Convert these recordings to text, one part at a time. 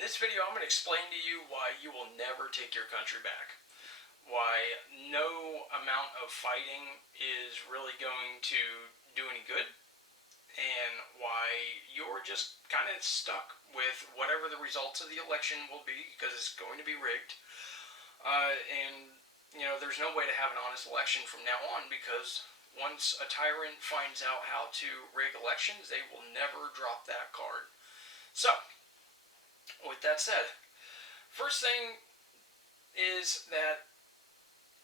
In this video, I'm going to explain to you why you will never take your country back. Why no amount of fighting is really going to do any good. And why you're just kind of stuck with whatever the results of the election will be, because it's going to be rigged. There's no way to have an honest election from now on, because once a tyrant finds out how to rig elections, they will never drop that card. So, with that said, first thing is that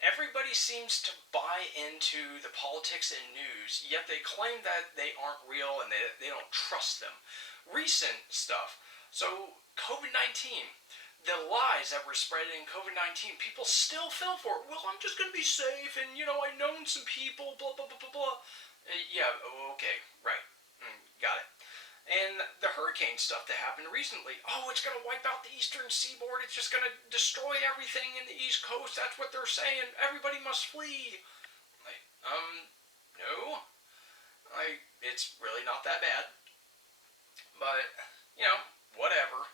everybody seems to buy into the politics and news, yet they claim that they aren't real and they don't trust them. Recent stuff. So, COVID-19. The lies that were spread in COVID-19, people still fell for it. Well, I'm just going to be safe, and, I've known some people, blah, blah, blah, blah, blah. Yeah, okay, right. Got it. And the hurricane stuff that happened recently. Oh, it's going to wipe out the eastern seaboard. It's just going to destroy everything in the East Coast. That's what they're saying. Everybody must flee. No. It's really not that bad. But, whatever.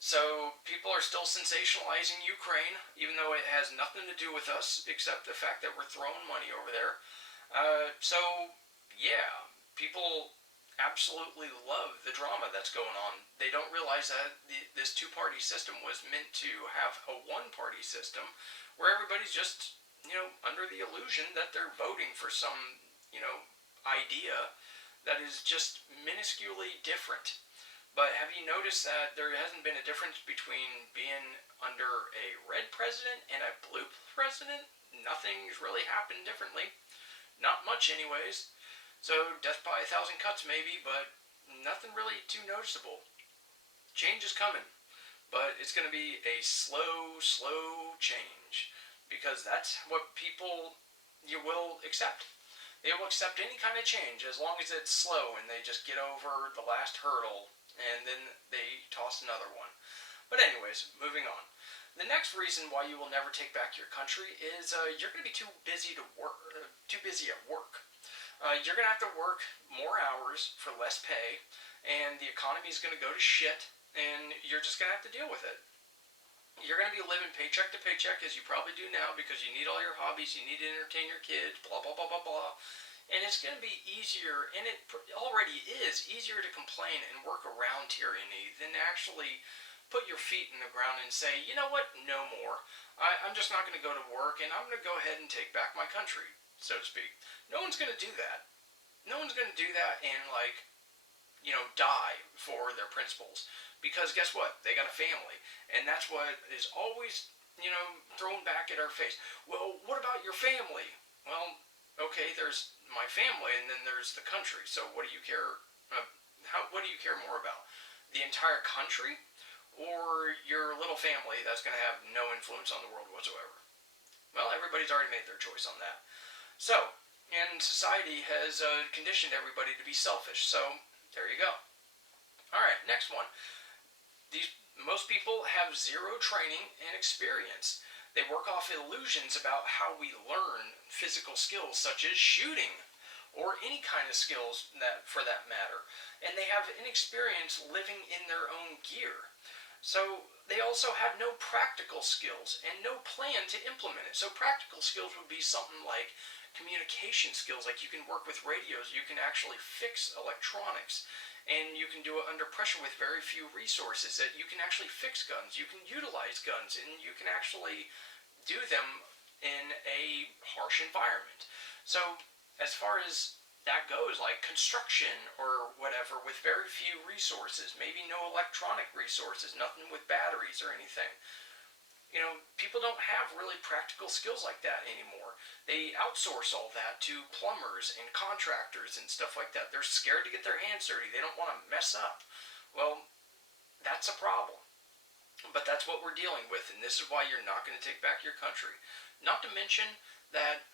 So, people are still sensationalizing Ukraine, even though it has nothing to do with us, except the fact that we're throwing money over there. People absolutely love the drama that's going on. They don't realize that this two-party system was meant to have a one-party system, where everybody's just, under the illusion that they're voting for some, idea that is just minusculely different. But have you noticed that there hasn't been a difference between being under a red president and a blue president? Nothing's really happened differently. Not much anyways. So death by 1,000 cuts maybe, but nothing really too noticeable. Change is coming. But it's going to be a slow change. Because that's what people you will accept. They will accept any kind of change as long as it's slow and they just get over the last hurdle. And then they toss another one. But anyways, moving on. The next reason why you will never take back your country is you're going to be too busy at work. You're going to have to work more hours for less pay, and the economy is going to go to shit, and you're just going to have to deal with it. You're going to be living paycheck to paycheck, as you probably do now, because you need all your hobbies, you need to entertain your kids, blah, blah, blah, blah, blah. And it's going to be easier, and it already is, easier to complain and work around tyranny than actually put your feet in the ground and say, you know what, no more. I'm just not going to go to work, and I'm going to go ahead and take back my country, so to speak. No one's going to do that. No one's going to do that and, die for their principles. Because guess what? They got a family. And that's what is always, thrown back at our face. Well, what about your family? Well, okay, there's my family, and then there's the country. So what do you care? What do you care more about? The entire country, or your little family that's going to have no influence on the world whatsoever? Well, everybody's already made their choice on that. So, and society has conditioned everybody to be selfish. So there you go. All right, next one. Most people have zero training and experience. They work off illusions about how we learn physical skills, such as shooting, or any kind of skills for that matter. And they have inexperience living in their own gear. So they also have no practical skills and no plan to implement it. So practical skills would be something like communication skills, like you can work with radios, you can actually fix electronics. And you can do it under pressure with very few resources. That you can actually fix guns, you can utilize guns, and you can actually do them in a harsh environment. So as far as that goes, like construction or whatever, with very few resources, maybe no electronic resources, nothing with batteries or anything. People don't have really practical skills like that anymore. They outsource all that to plumbers and contractors and stuff like that. They're scared to get their hands dirty. They don't want to mess up. Well, that's a problem. But that's what we're dealing with, and this is why you're not going to take back your country. Not to mention that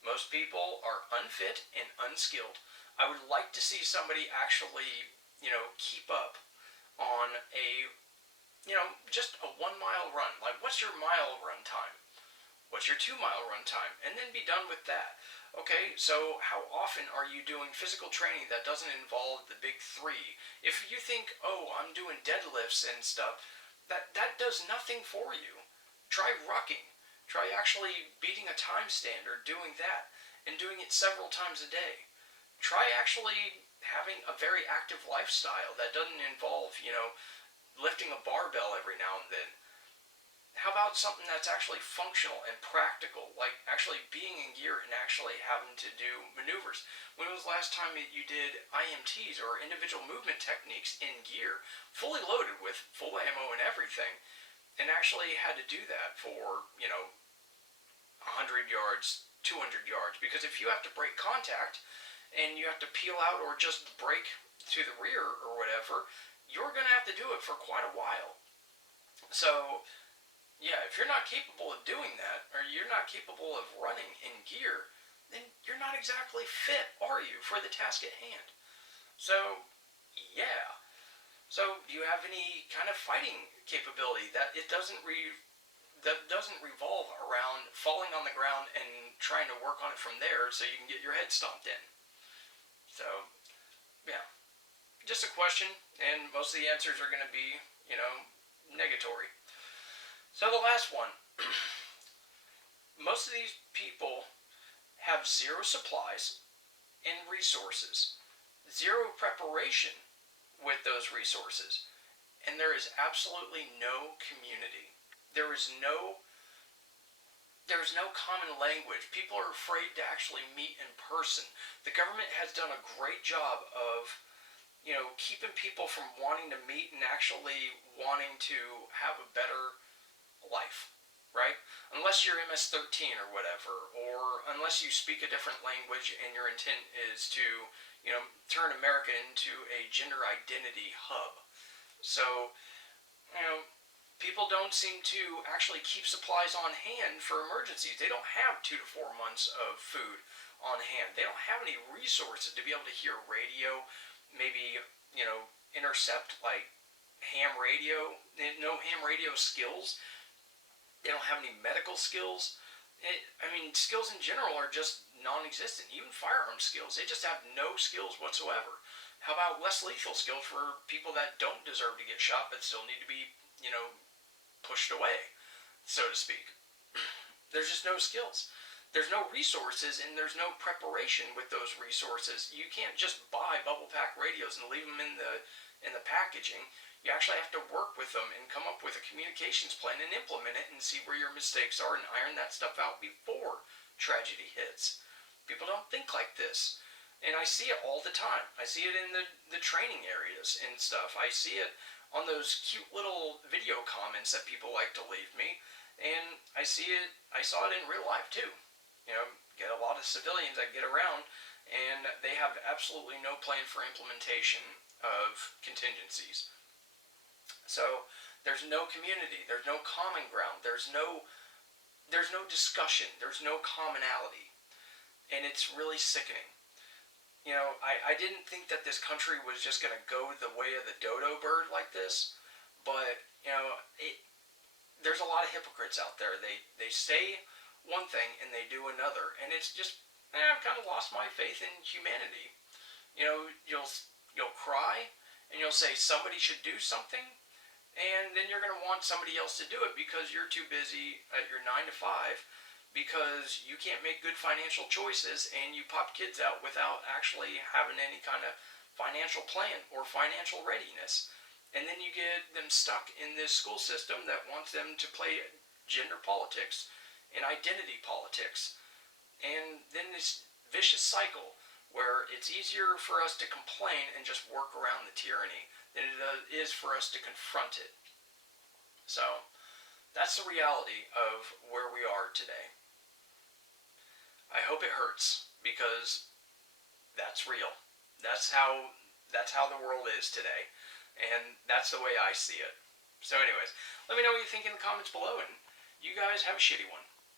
most people are unfit and unskilled. I would like to see somebody actually, keep up on just a 1 mile run. Like, what's your mile run time? What's your 2 mile run time? And then be done with that. Okay, so how often are you doing physical training that doesn't involve the big three? If you think, oh, I'm doing deadlifts and stuff, that does nothing for you. Try rucking. Try actually beating a time standard, doing that, and doing it several times a day. Try actually having a very active lifestyle that doesn't involve, lifting a barbell every now and then. How about something that's actually functional and practical, like actually being in gear and actually having to do maneuvers? When was the last time you did IMTs or individual movement techniques in gear, fully loaded with full ammo and everything, and actually had to do that for, 100 yards, 200 yards? Because if you have to break contact and you have to peel out or just break to the rear or whatever, you're going to have to do it for quite a while. So, yeah, if you're not capable of doing that, or you're not capable of running in gear, then you're not exactly fit, are you, for the task at hand? So, yeah. So, do you have any kind of fighting capability that doesn't revolve around falling on the ground and trying to work on it from there so you can get your head stomped in? So, yeah, just a question, and most of the answers are going to be, negatory. So the last one. Most of these people have zero supplies and resources, zero preparation with those resources, and there is absolutely no community. There is no common language. People are afraid to actually meet in person. The government has done a great job of, keeping people from wanting to meet and actually wanting to have a better life, right? Unless you're MS-13 or whatever, or unless you speak a different language and your intent is to, turn America into a gender identity hub. So, you know, people don't seem to actually keep supplies on hand for emergencies. They don't have 2 to 4 months of food on hand. They don't have any resources to be able to hear radio, maybe, intercept like ham radio. No ham radio skills. They don't have any medical skills. Skills in general are just non-existent. Even firearm skills, they just have no skills whatsoever. How about less lethal skills for people that don't deserve to get shot but still need to be, pushed away, so to speak? There's just no skills. There's no resources and there's no preparation with those resources. You can't just buy bubble pack radios and leave them in the packaging. You actually have to work with them and come up with a communications plan and implement it and see where your mistakes are and iron that stuff out before tragedy hits. People don't think like this. And I see it all the time. I see it in the training areas and stuff. I see it on those cute little video comments that people like to leave me. And I saw it in real life too. Get a lot of civilians that get around and they have absolutely no plan for implementation of contingencies. So there's no community, there's no common ground, there's no discussion, there's no commonality, and it's really sickening. I didn't think that this country was just going to go the way of the dodo bird like this, but there's a lot of hypocrites out there. They say one thing and they do another, and it's just I've kind of lost my faith in humanity. You'll cry and you'll say somebody should do something, and then you're going to want somebody else to do it because you're too busy at your 9 to 5, because you can't make good financial choices and you pop kids out without actually having any kind of financial plan or financial readiness. And then you get them stuck in this school system that wants them to play gender politics and identity politics. And then this vicious cycle where it's easier for us to complain and just work around the tyranny than it is for us to confront it. So that's the reality of where we are today. I hope it hurts, because that's real. That's how the world is today, and that's the way I see it. So anyways, let me know what you think in the comments below, and you guys have a shitty one.